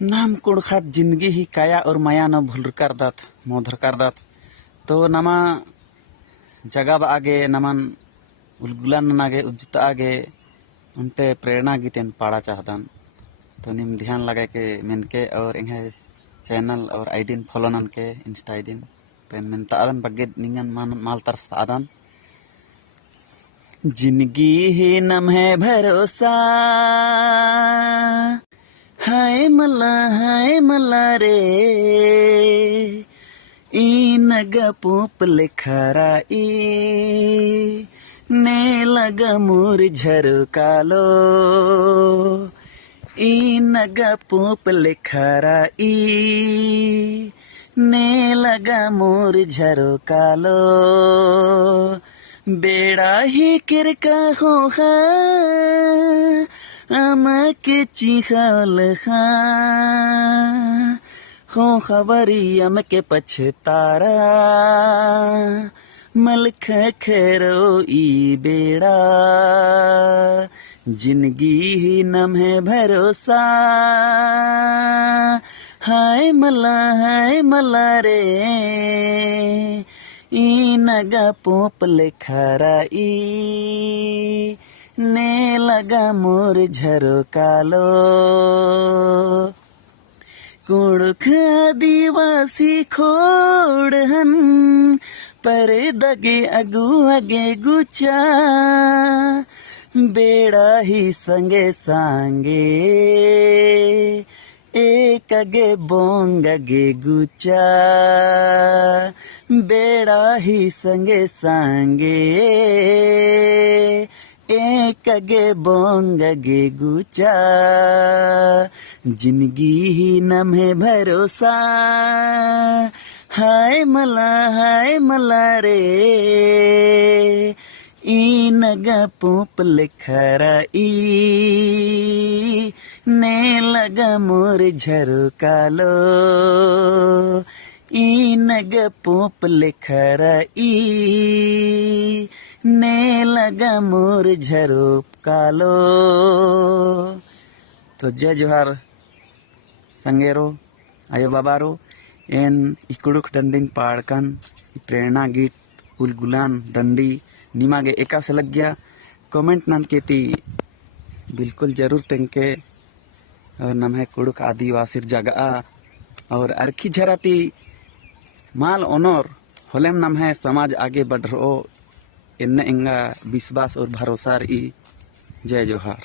नाम कुड़खात जिंदगी ही काया और माया न भूल कर दात मोधर कर दात तो नमा जगह आगे नमन उलगुलान नागे उज्जत आगे उनते प्रेरणा गीतें पाड़ा चाहदान तो निम ध्यान लगा के मेन के और इंगे चैनल और आईडीन फॉलो नन के इंस्टा आईडीन पेन मेन तारन बगे निंगन माल तर सादन जिंदगी ही नम है भरोसा हाय मला रे ई नगा पोप लेखारा ई ने लगा मोर झरकालो ई नगा पोप लेखारा ई ने लगा मोर झरकालो बेड़ा ही किरका हो के चिखल हो खबरी के पछतारा मलख खेरो ई बेड़ा जिंदगी ही नम है भरोसा हाय मला रे ई नगा पोप लेखारा ई ने लगा मोर झरकालो कुड़ख आदिवासी खोड़हन पर दगे अगे गुचा बेड़ा ही संगे सांगे एक अगे बोंग अगे गुचा बेड़ा ही संगे सांगे एक अगे बोंग अगे गुचा जिंदगी ही नम है भरोसा हाय मला रे ई नगा पोप लेखारा ई ने लगा मोर झरकालो ई नगा पोप लेखारा ई ने लगा मोर झरकालो। तो जय जोहार संगेरो आयो बाबारो एन इकुड़ुक डंडिन पाड़कन प्रेरणा गीत उलगुलान डंडी निमागे एका से लग गया कमेंट नन केती बिल्कुल जरूर तेंके और नम है कुड़ुक आदिवासी जगह और अरखी झराती माल ओनोर होलेम नम है समाज आगे बढ़ रहो इन इंगा विश्वास और भरोसा रही। जय जोहार।